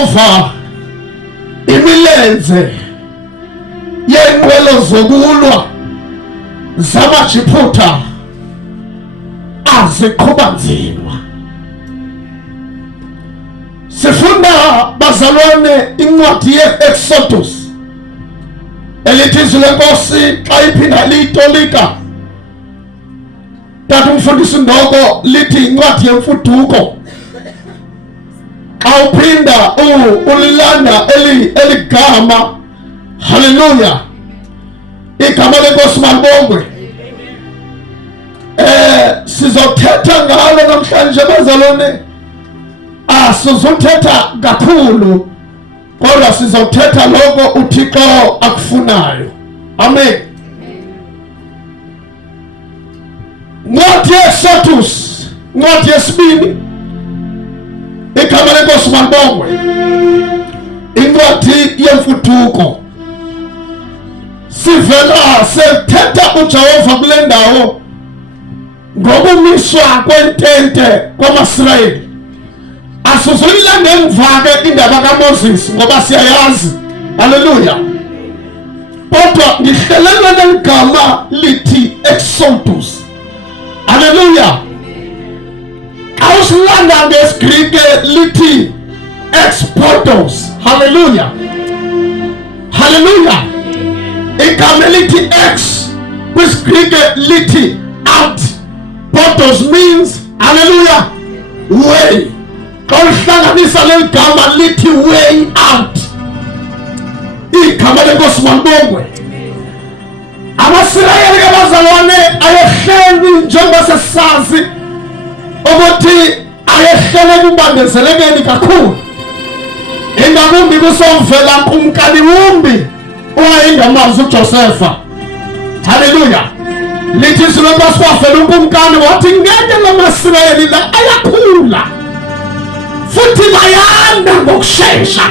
over imilenze yenqwelo zokulwa zamajiphutha aziqhuba nzima. Sifunda bazalwane incwadi ye-Exodus elithi izwi lenkosi xa iphinda liyitolika. Tata umfundisi Ndoko lithi incwadi yemfuduko. Xa uphinda ulilanda eligama, haleluya, igama lenkosi malibongwe. Sizothetha ngalo namhlanje bazalwane. Sizothetha kakhulu kodwa sizothetha lokho uThixo akufunayo. Amen. Incwadi ye-Exodus, incwadi yesibini, igama lenkosi malibongwe, incwadi yemfuduko. Sivela sethetha uJehova kule ndawo ngokumiswa kwentente kwamaSirayeli. Asizuyilanda emva ke indaba kaMoses ngoba siyayazi. Haleluya. Kodwa ngihlelelwe negama lithi Exodus. Haleluya. Awusilanda ngesiGrike lithi expodos. Haleluya. Haleluya. Igama lithi ex kwisiGrike lithi out. Podos means haleluya way. Xa uhlanganisa leli gama lithi way out, igama lenkosi malibongwe. AmaSirayeli kabazalwane ayehleli njengoba sesazi ukuthi ayehlele kubandezelekeni kakhulu. Ingakumbi kusovela kumkani wumbi owayengamazi uJosefa. Haleluya. Lithi izwi lenkosi kwavela umkumkani wathi ngeke lamaSirayeli la ayakhula futhi bayanda ngokushesha.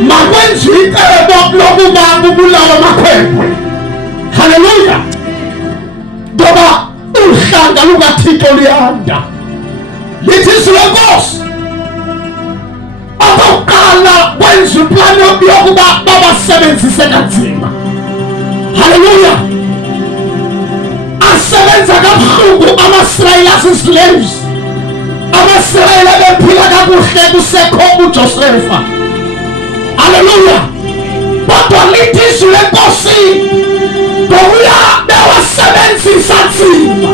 Makwenziwe icebo lokuba kubulawa amakhwenkwe. Haleluya. Ngoba uhlanga lukaThixo luyanda. Lithi izwi lenkosi okokuqala kwenziwe iplani yokuba babasebenzise kanzima. Haleluya. Asebenza kabuhlungu amaSirayeli as-slaves. AmaSirayeli bephila kakuhle kusekho uJosefa. Haleluya. Kodwa lithi izwi lenkosi ngokuya bewasebenzisa nzima,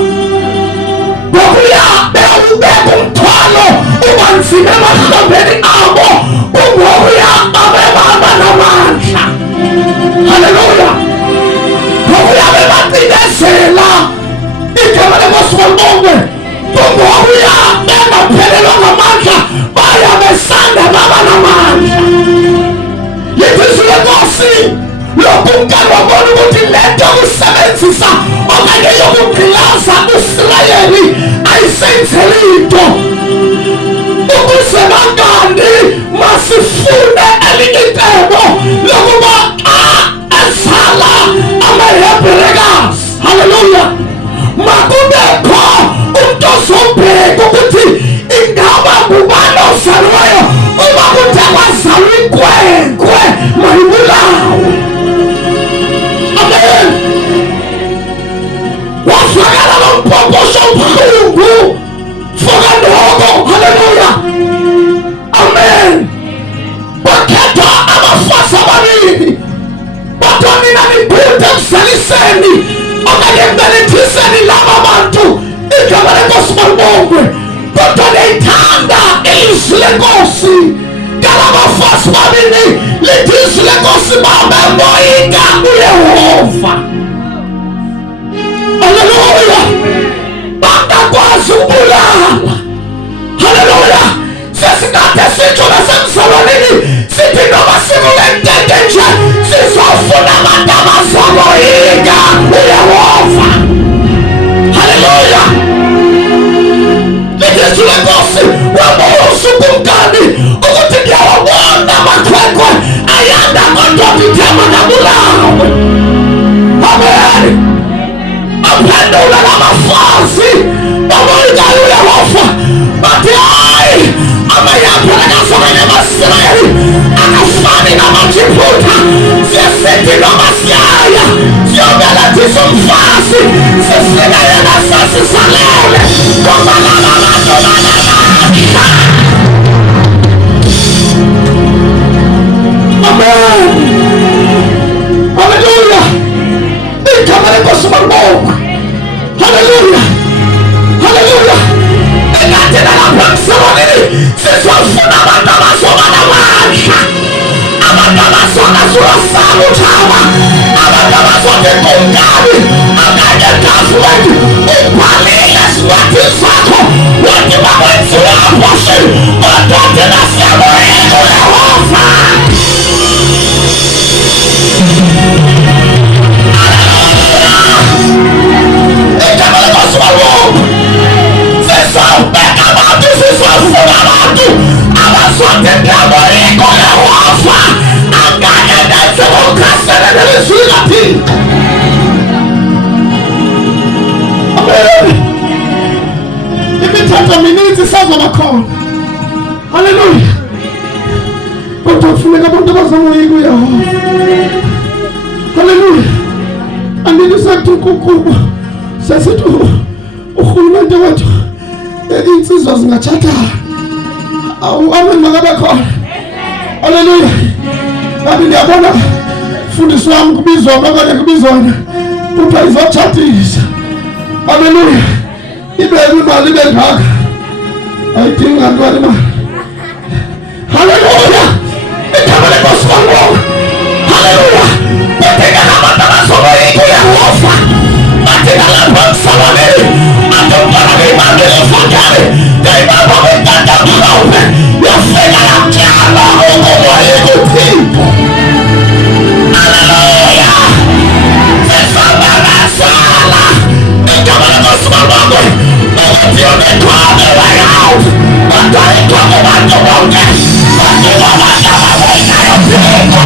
ngokuya bewubeka umthwalo ubanzima emahlomeni abo, kungokuya babebamba namandla. Haleluya. Ngokuya bebacinezela igama lenkosi malibongwe, kungokuya bengaphelelwa ngamandla baya besanda baba namandla. Lithi izwi lenkosi lokumkani wabona ukuthi lento yokusebenzisa okanye yokugqilaza uIsrayeli ayisenzeli into. Ukuze bangandi masifune elinye icebo lokuba ezala ama-Hebrews. Haleluya. Makubekho umuntu ozobheka ukuthi ingaba ngubani ozalwayo uma kuthe kwazalwa inkwenkwe mayibulawe. Amen. Wafakala lompomposho obuhlungu foka Ndoko. Haleluya. Amen. Bakhetha abafazi ababili kodwa mina ngibhude emzaliseni okanye embelithiseni laba bantu igama lenkosi malibongwe. Kodwa ngiyithanda izwi lenkosi ngalabafazi babili. Lithi izwi lenkosi babemoyika uYehova. Haleluya. Bangakwazi ukubulala. Haleluya. Sesikade sitsho nasemzalwaneni sithi noma sikule nje sizofuna abantu abazomoyika uYehova. Haleluya. Lithi izwi lenkosi wabuza ukumkani ukuthi ngiyawabona amakhwenkwe ayanda kodwa ngithema ngabulawe. Amen. Aphendula labafazi bamoyika uYehova bathi hayi amayaphelekazo sithi noma siyaya siyobelethisa umfasi sisika yena sesisalele ngoba laba bantu banamandla. Amen. Hallelujah. Igama lenkosi malibongwe. Hallelujah. Hallelujah. Engathi nalapha Mzalwaneni sizofuna abantu abazoba namandla, abantu abazokazula sakuthaba, abantu abazothi kumkani okanye gavumenti ubhalile esincwadini sakho wathi bakwenziwe abortion kodwa thina siyamuyeka uYehova. Igama lenkosi malibongwe. Sizobheka abantu, sizofuna abantu abazothi ndiyamuyeka uYehova angeke ndenze ngokukhasela nelizwi likaThixo. Amen. Imithetho mininzi isazoba khona. Hallelujah. Kodwa kufuneka abantu abazamuyeka uYehova. Hallelujah. Andini sathi ukuba sesithi urhulumente wethu insizwa zingatshatana. Amen makabe khona. Hallelujah. Ngabe ndiyabona mfundisi wami kubizwa okanye kubizwana kuthiwa izotshatisa. Hallelujah. Ibeke imali ibe ngaka ayidinga ntwana imali. Hallelujah. Igama lenkosi malibongwe. Hallelujah. Batheka abantu abazoyika uYehova. Batheka lapha Mzalwaneni atokana ngemali efakale ngayibaba kwentanda mhlawumbe yafika yatyala ukumoyeka uThixo. Hallelujah. Sesabakazala igama lenkosi malibongwe ukuthi yonekhwane wayout batayikwa kubantu bonke batheka abantu ababoyikayo Thixo.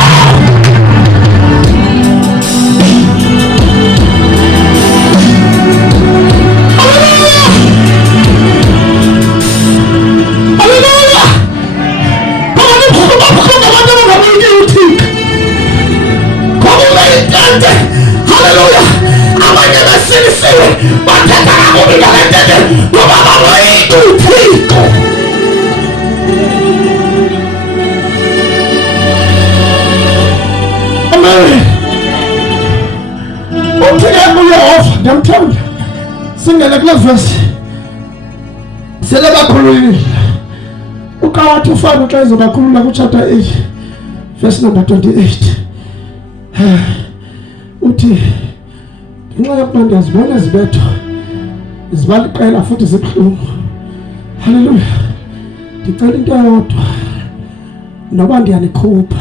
Hallelujah. Abanye besilisiwe bathetha kakubi ngale ntete ngoba baboyika uThixo. Amen. Uthixo uYehova ndiyamthanda. Singene kule verse sele bakhululile. Ukawathi ufana xa ezobakhulula kuchapter 8 verse number 28. Uthi ngenxa yokuba ndiyazibona zibethwa zibaliqela futhi zibuhlungu. Hallelujah. Ndicela into eyodwa noba ndiyanikhupha.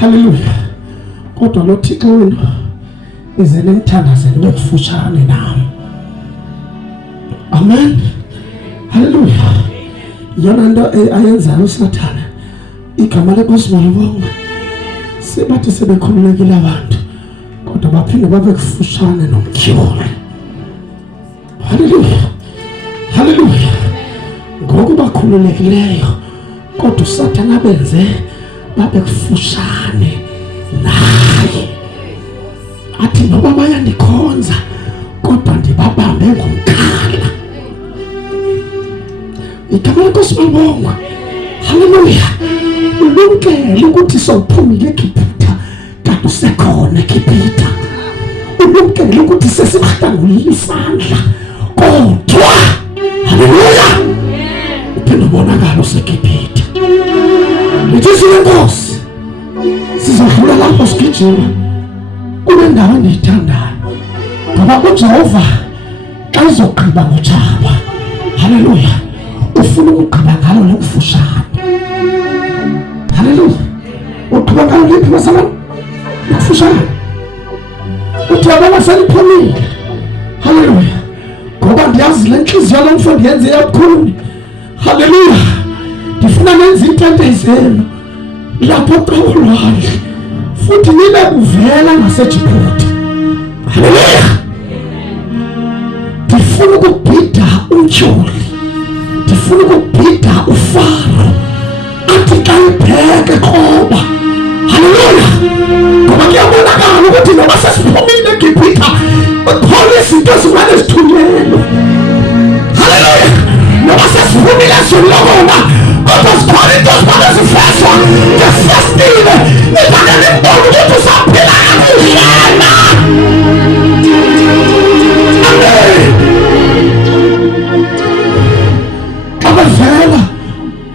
Hallelujah. Kodwa lo Thixo wenu ize nimthandaze nibe kufutshane nam. Amen. Hallelujah. Yona nto ayenzayo uSathane igama lenkosi malibongwe. Sebathi sebekhululekile abantu kodwa baphinde babe kufutshane nomtyholi. Hallelujah. Hallelujah. Ngoku bakhululekileyo kodwa uSathane abenze babe kufutshane naye. Athi noba bayandikhonza kodwa ndibabambe ngomkhala. Igama lenkosi malibongwe. Hallelujah. Ulumkele ukuthi sowuphumile eGibhithe kanti usekhona eGibhithe. Ulumkele ukuthi sesibahlangulile isandla kodwa hallelujah uphinde ubonakala useGibhithe. Lithi lenkosi sizodlula lapho sigijima kule ndawo endiyithandayo ngoba uJehova xa izogqiba ngotshaba hallelujah ufuna ukugqiba ngalo lokufutshane. Hallelujah. Ugqiba ngalo liphi bazalwane? Lokufutshane. Uthi yabona seliphumile. Hallelujah. Ngoba ndiyazi le nhliziyo lo mfo ndiyenze yabukhuni. Hallelujah. Ndifuna nenze intente zenu lapho qawulwandle futhi nibe kuvela ngaseGibhithe. Hallelujah. Ndifuna ukubhida umtyholi, ndifuna ukubhida uFaro athi xa ibheke qoba. Hallelujah. Ngoba kuyabona umangalo ukuthi noma sesiphumile eGibhithe uthole izinto ezimane zithunyelwe. Haleluya. Noma sesiphumile ezulokona kodwa sikhona into ezimane zifeswa ngefestile izane nimbona ukuthi usaphila kakuhlena. Amen. Abavela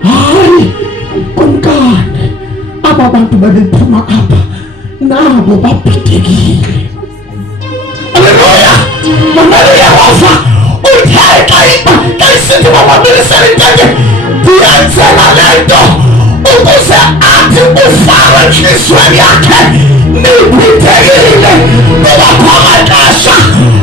hayi konkane aba bantu babephuma apha nabo babhidekile. Haleluya. Mamela Yehova uthetha isithi bababilisela intenge diyenzela lento ukuze athi ufare enhliziyweni yakhe nibhidekile kubaphakathasha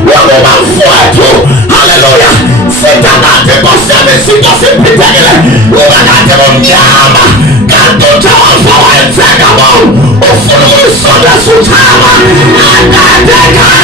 wokuba mfowethu. Haleluya. Sithangathi Nkosi yami izinto sibhidekile ubekade bomnyama kanti uJehova wenzeka bo ufuna ukuyisondeza uthaba akadekalo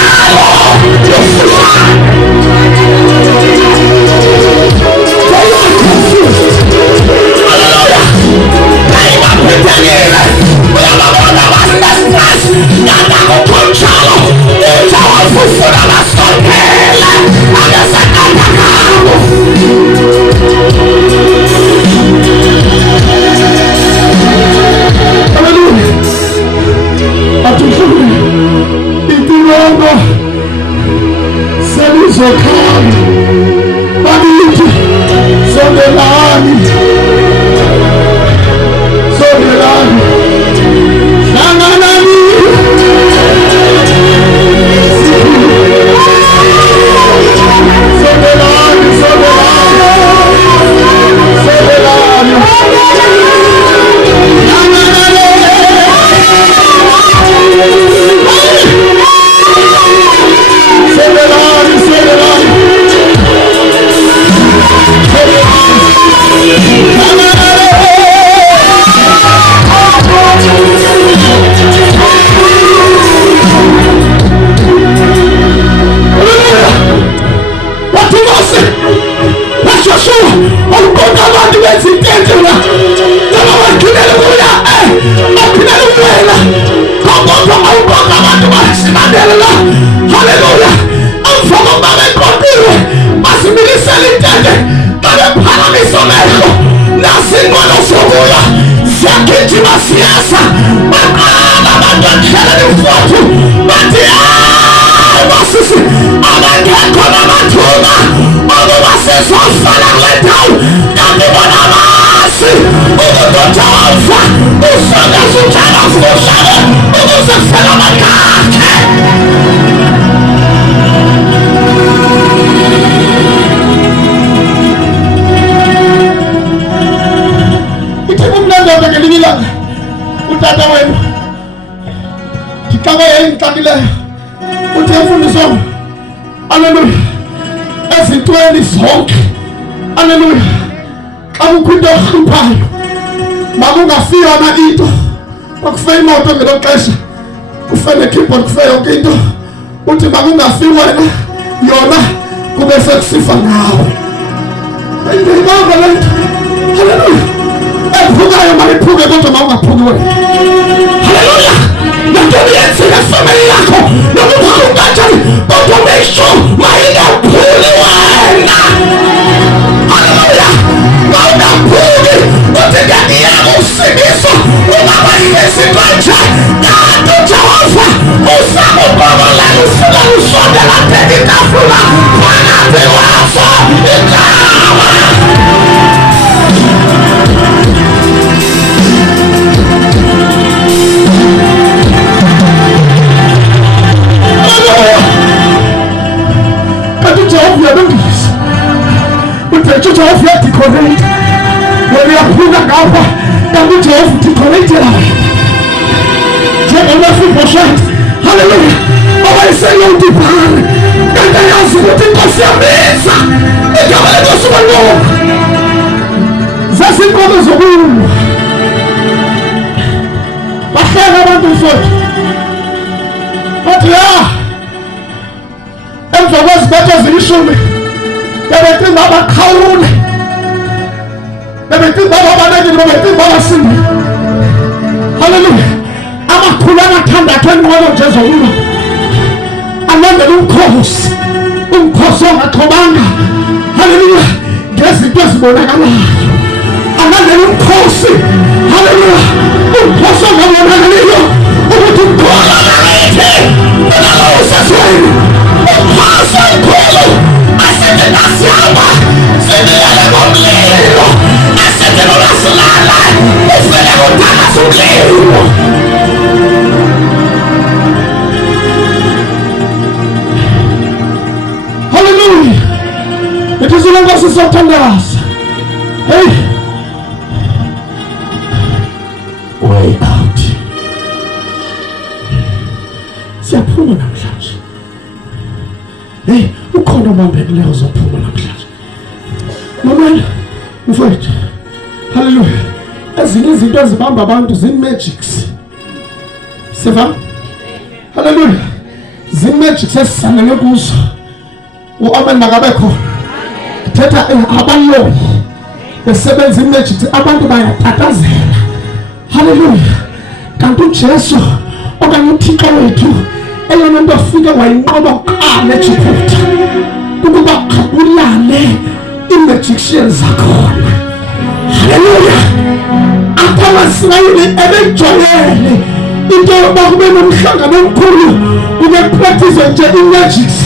utata wenu kikawe yinhlakile uthi emfundiso. Haleluya. Ezintweni zonke. Haleluya. Xa kukhona ohluphayo makungafika na into akufe imoto ngelo xesha kufe nekeyboard kufe yonke into uthi makungafika wena yona kube sekusifa nawe. Ayibanga le nto. Haleluya. Ephukayo maliphuke kodwa mawungaphuki wena. Haleluya. Nantoni yenzile family yakho nokuba ungatshali kodwa make sure mayingaphuli wena. Haleluya. Mawungaphuki uthi kanti yako usibiso ungabahlezi kanje kanti uJehova usakubobolela ufuna usondela phezu itafula phakathi kwaso igama. UJehova uyadecorate wena uyaphuka ngapha kanti uJehova udecorate la njengoba Mefiboshethi. Haleluya. Owayeselodibhane kanti ayazi ukuthi Inkosi yambiza igama lenkosi ubalonga zazinkomo zokulwa bahlala abantu mfowethu bathi emva kwezibetho zilishumi bebethi babakhawule bebethi bababaleki bebethi babasindi. Haleluya. Amakhulu amathanda Amanda kenqolo nje zokuba alandele umkhosi ongaxhobanga. Haleluya. Ngezinto ezibonakalayo. Alandele umkhosi. Haleluya. Umkhosi ongabonakaliyo ukuthi ukhona ngakithi unalosasweni. Umkhosi omkhulu asithi nasihamba sinilele ngomlilo. Asithi nolasilala ufele kudakasa umlilo. Hallelujah. It is the Lord of tenders. Hey. Way out. Siyaphuma namhlanje. Hey, ukhona obambekileyo uzophuma namhlanje. Mama, mfowethu. Hallelujah. Ezinye izinto ezibamba abantu zin-magics. Siva? Hallelujah. Zin-magics esisalele kuzo. Amen makabekho. Thetha abaloyi besebenza i-magic abantu bayaphathazela. Hallelujah. Kanti uJesu okanye uThixo wethu eyona nto afike wayinqoba kuqala eJiphuta ukuba qabulale i-magicians zakhona. Hallelujah. Abamasirayeli ebejwayele into yokuba kube nomhlangano omkhulu kube practice nje i-magics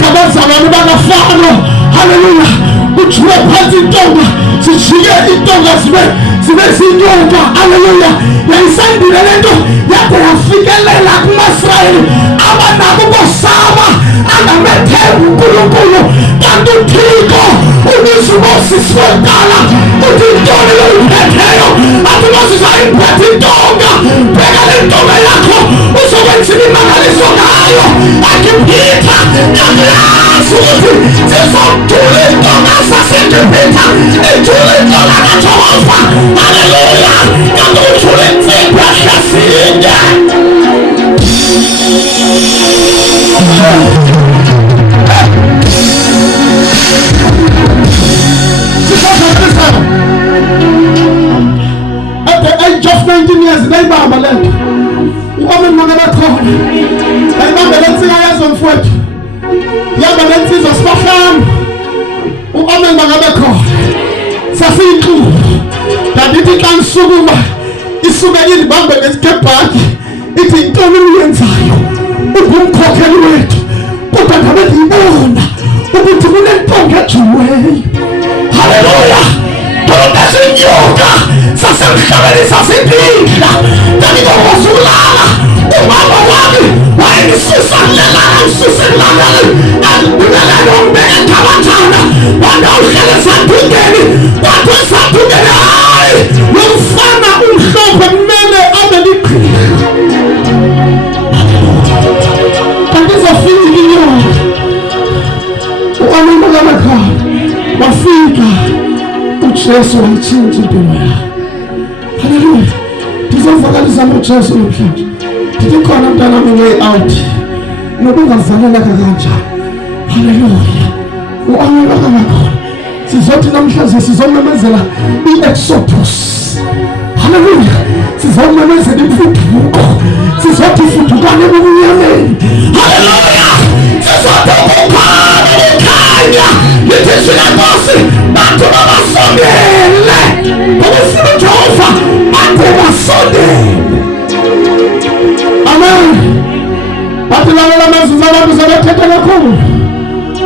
kabazalwane bakafaro. Hallelujah. Kuthiwe phansi intonga sijike intonga zibe zinyonga. Hallelujah. Yayisandile lento yade yafikelela kumasirayeli abanako ukosaba angamethemba uNkulunkulu. Kanti uThixo ubiza uMoses wekala uthi intoni loyiphetheyo athi Moses ayiphethe intonga. Bheka le ntonga yakho uzokwenza imimangaliso ngayo. Akiphitha yakuyazi ukuthi sizomthula intonga saseJiphuta ithule intonga kaJehova. Haleluya. Kanti uthule insipho yahlasinye. At the age of 19 years, they bamba lento. Woman makabakhona. Ayibamba lensika yazo mfowethu. Yaba lensizwa sibahlanu. Woman makabakhona. Sasiyinhlungu. Kanti ithi xa nisukuma isuke ilibambe ngesikebhaki. Ithi intoni uyenzayo. Ungumkhokheli wethu. Kodwa ngabe ngibona ukuthi kunentonga ejiweyo. Hallelujah. Tonga zinyoka sasemhlabeni sasiphila. Ngikuzokulala umama wami wayisusa kulelana ususa kulelana alibulala nombeka kabathana wandawuhlala sadungeni wathi sadungeni hayi nomfana umhlophe kumele abe liqhila. Kanti zofika inyoka uamama kabakhona wafika uJesu wayitshintsha impilo yakhe. Hallelujah. Ndizovakalisa ngoJesu namhlanje. Ndithi khona mntana wami way out. Nobungavaleleka kanjani. Hallelujah. Uamela kakhona. Sizothi namhlanje sizomemezela i-Exodus. Hallelujah. Sizomemezela imfuduko. Sizothi ifudukane ebumnyameni. Hallelujah. Sizothi ukukhanya ukukhanya. Lithi sinenkosi bantu babasondele. Ukufuna uJehova bantu basondele. Amen. Bathi lalela amazwi abantu sebethethe kakhulu.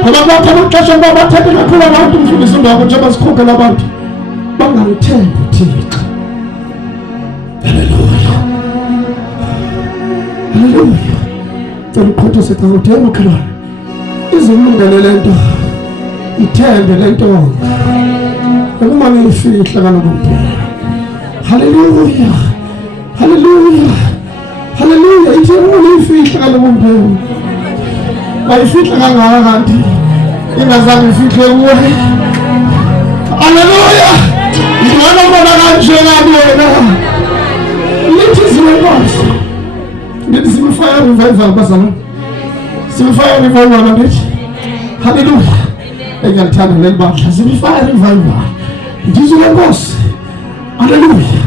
Ngoba bathi amaxesha ngoba bathethe kakhulu abantu mfundisi ndaba njengoba sikhokela abantu bangamthembi uThixo. Hallelujah. Hallelujah. Ngicela sethi awuthembi Qalani. Izimlungele lento. Ithembe lento. Noma ngifihla kaloku kuphela. Hallelujah. Hallelujah. Hallelujah. Ithembe ngifihla kaloku kuphela. Bayifihla kangaka kanti ingazange ifihle kuwe. Hallelujah. Ngibona bona kanje wena. Lithi ziwenkosi. Ngithi simfire revival bazalwane. Simfire revival ngithi. Hallelujah. Engiyalithanda leli bandla. Simfire revival. Ndiziwenkosi. Hallelujah.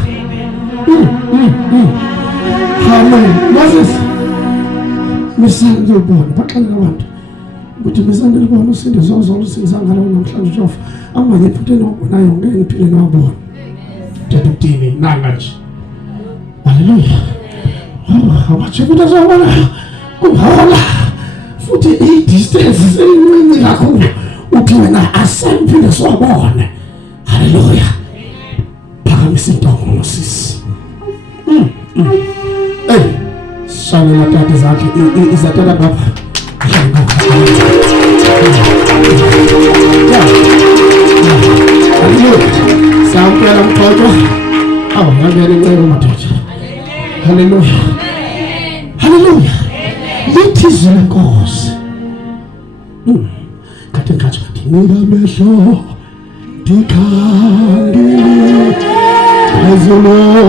Amen. Moses misana ngiyobona baxelela abantu ukuthi misana libona usinde zozolo singizangala namhlanje jofa amanye futhi nobonayo ngeke ngiphile ngabona dedudini nanga nje haleluya awathi ukuthi azobona kuhola futhi i-distance eyincane kakhulu uthi wena asemphile sobona haleluya phakamisa intongo nosisi shane la tata zakhe izatela baba sampela mtoto ngavele ngeke madoda haleluya haleluya lithi izwi lenkosi kade ngathi ngamehlo dikhangele phezulu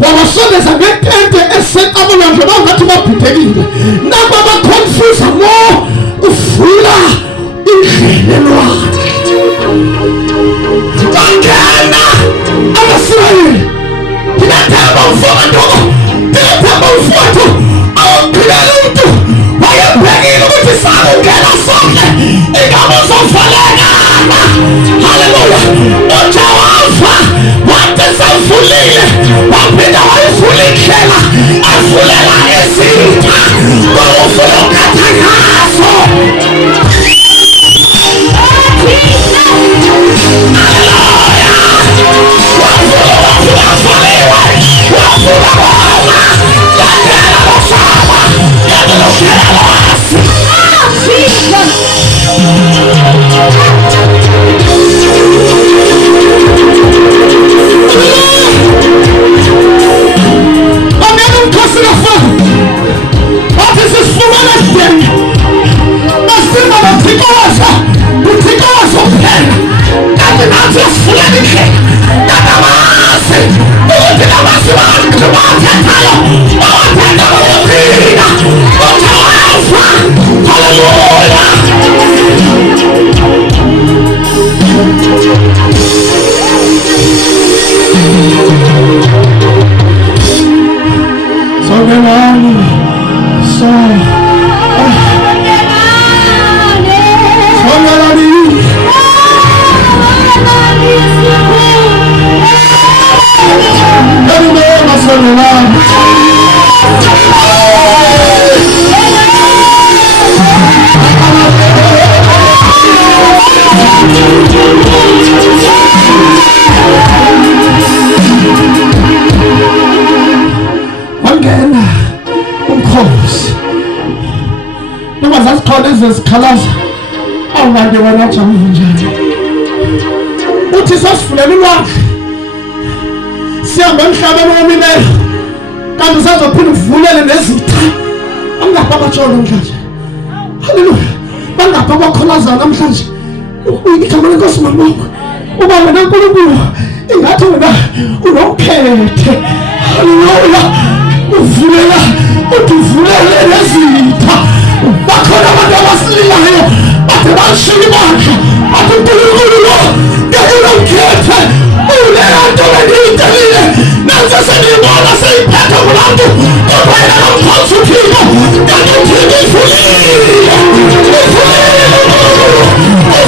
wawasondeza ngetente eseqabula nje bangathi babhidekile nabo baconfuse mo ufula indlelelwane bangena abasirayeli thinathaba umfowethu thinathaba umfowethu awuphilele umuntu wayebhekile ukuthi sakungena sonke ingabo zovaleka haleluya uJehova wathi sawuvulile waphinda wayivula indlela avulela izitha ngokuvula ukathangazo Zikhalaza awunande wena jamu njani uthi sasifulela ulwandle sihamba emhlabeni womileyo kanti usazophinda uvulele nezitha angapha abatsholo namhlanje haleluya bangapha abakholaza namhlanje igama lenkosi mambongo uba wena nkulunkulu ingathi wena unokuphethe haleluya uvulela uthi uvulele nezitha bakhona abantu abasililayo bathe bashila ibandla bathi unkulunkulu lo ngeke unomkhethe uleyanto beniyitelile nanse seniyibona Uyabona seyiphethe kubantu kodwa yena nomkhosi uThixo kanti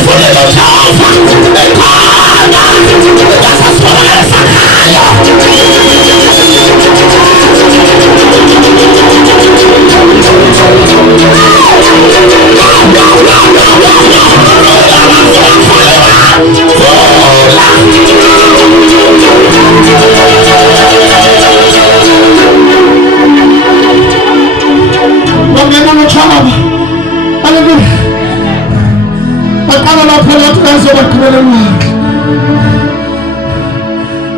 ufulile Jehova ekhona ngasasibonakala sakhayo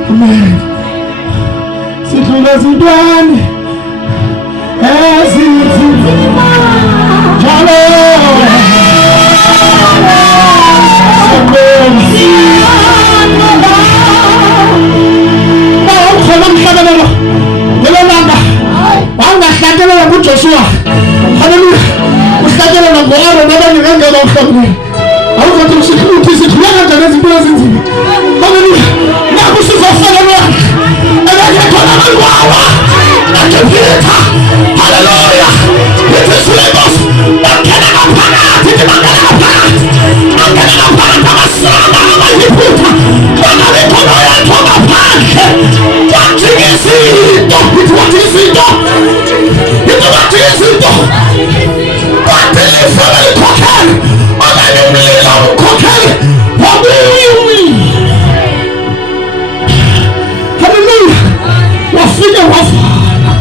Amen. Sidlula zintwane ezinzima njalo wangahlatshelelwa nguJoshua. Haleluya. Uhlatshelelwa ngo-Aaron abanye ngangela uhlangene. Awuzathi usikhuluthi sidlula kanjani ezinto ezinzima. Haleluya. Nakho sizofelelwa. Ebeke khona abantwana. Nakepita. Haleluya. Yethisulemos. Bangena ngaphakathi. Bangena ngaphakathi. Bangena ngaphakathi amasamba abayiphutha. Bangabe khona uyathoba phandle. Wajika izinto. Wajika izinto. Wajika izinto. Wajika likhokhele. Okanye umlilo ukhokhele. Wabuyi. Haleluya. Wafika wavala.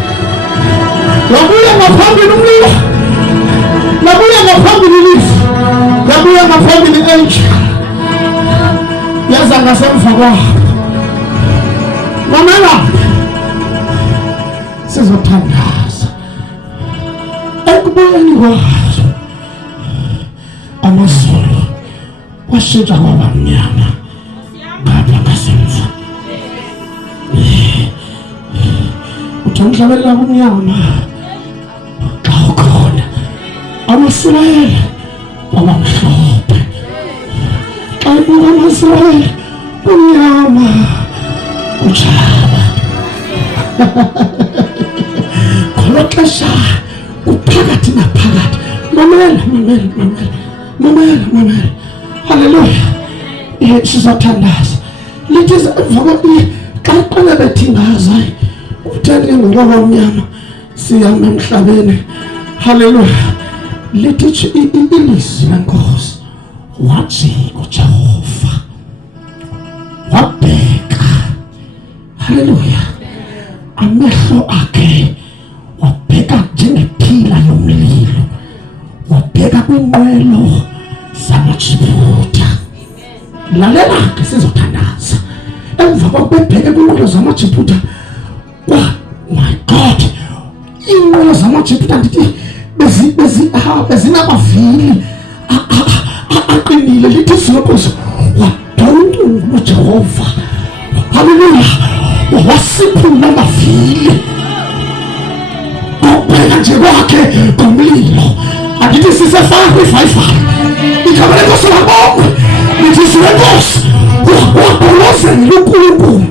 Wabuya ngaphambili umlilo. Wabuya ngaphambili ilizwi. Wabuya ngaphambili angel. Yaza ngasemva kwabo. Mamela. Sizothandaza. Ekubuyeni kwazo. Amazulu. Washintsha kwaba mnyama. Ngapha ngasemva. Uthomhlabelela kumnyama. Xa ukhona. Ama-Israyeli wabamhlophe. Xa ibuka ama-Israyeli kumnyama. Kutshaba. Khona xesha uphakathi naphakathi. Mamela. Haleluya. Sizothandaza. Lithi emva xa iqala bethingaza utheni ngoba omnyama siyama emhlabeni. Haleluya. Lithi ilizwi lenkosi wathi uJehova wabheka. Haleluya. Amehlo akhe wabheka njengephila yomlilo. Wabheka kwinqwelo zamaJuda. Lalela-ke sizothandaza. Emva kokubheka kwinqwelo zamaJuda. My God. Inqwelo zamaJuda ndithi bezinamavili aqinile. Lithi silokozo wadonga uJehova. Haleluya. Wasiphula amavili. Kubheka nje kwakhe kumlilo. Akithi sisefana kwi-Wi-Fi. Igama lenkosi labongwe. Lithi silenkosi. Wagolozela uNkulunkulu.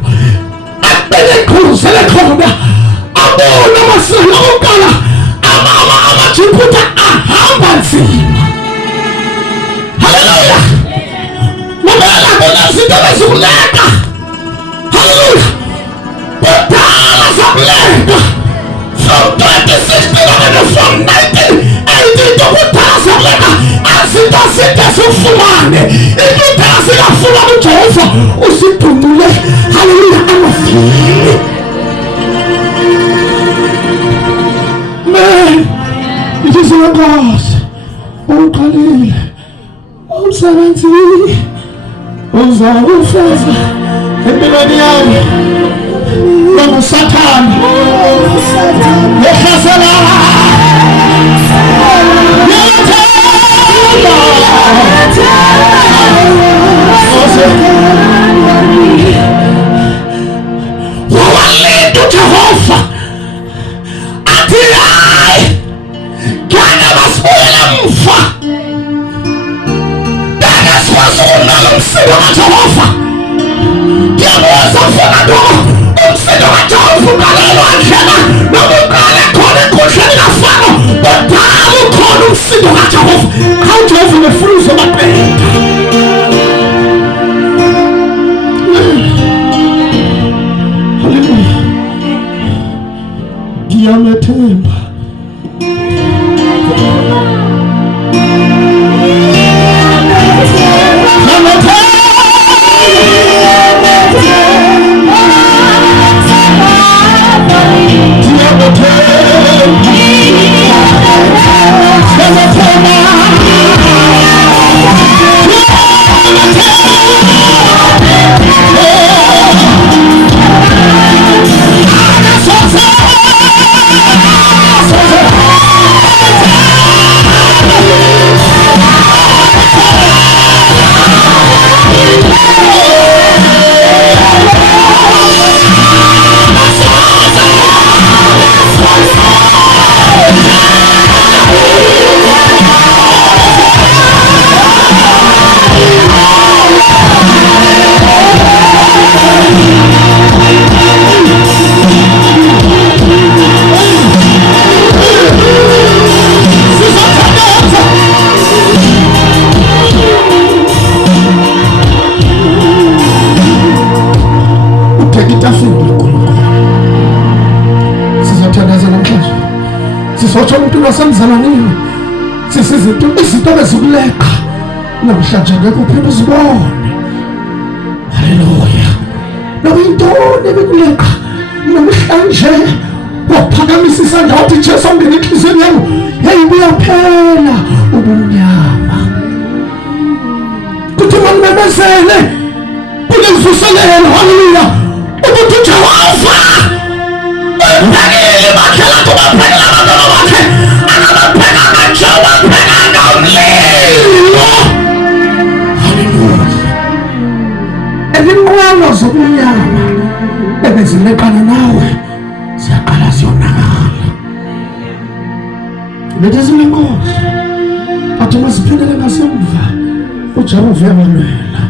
Abelekhuzele khona. Abona amasela okala. amaJuda ahamba nzima. Haleluya. Mamela bona izinto bezikuleka. Haleluya. Kudala zakuleka. From 2016 and from 1980 kudala zakuleka. Azinto zifumane. Ikudala zikafumana uJehova usidumule. Haleluya. Amafili. Man, it is your God. Uqalile umsebenzi uzawufeza empilweni yami. Sathane ehlasela wawalinda uJehova athi hayi kana basibuyela mfa bengakwazi ukunaka umsindo kaJehova. Ndiyabuza mfana nto umsindo majazi ukalelwa njena nokukale khona enkundleni kafano kodala ukhona umsindo kaJehova kaJehova ngefuzo maqeda haleluya ngiyamethemba Mzalwaneni izinto bezikuleka namhlanje ngeke uphinde uzibone. Haleluya. Nokuyintoni ebekuleka namhlanje waphakamisa isandla wathi Jesu ungena enhliziyweni yami hey buyaphela ubumnyama kuthi manimemezele kunevuselelo. Haleluya. Ukuthi Jehova ubhekile bakhala kubabhekela abantwana bakhe akababheka kanjalo abheka ngomlilo. Haleluya. Ezinqwelo zobumnyama ebezilekana nawe ziyaqala ziyonakala. Lethe zinenkosi athi masiphindele ngasemva uJehova uyabamela.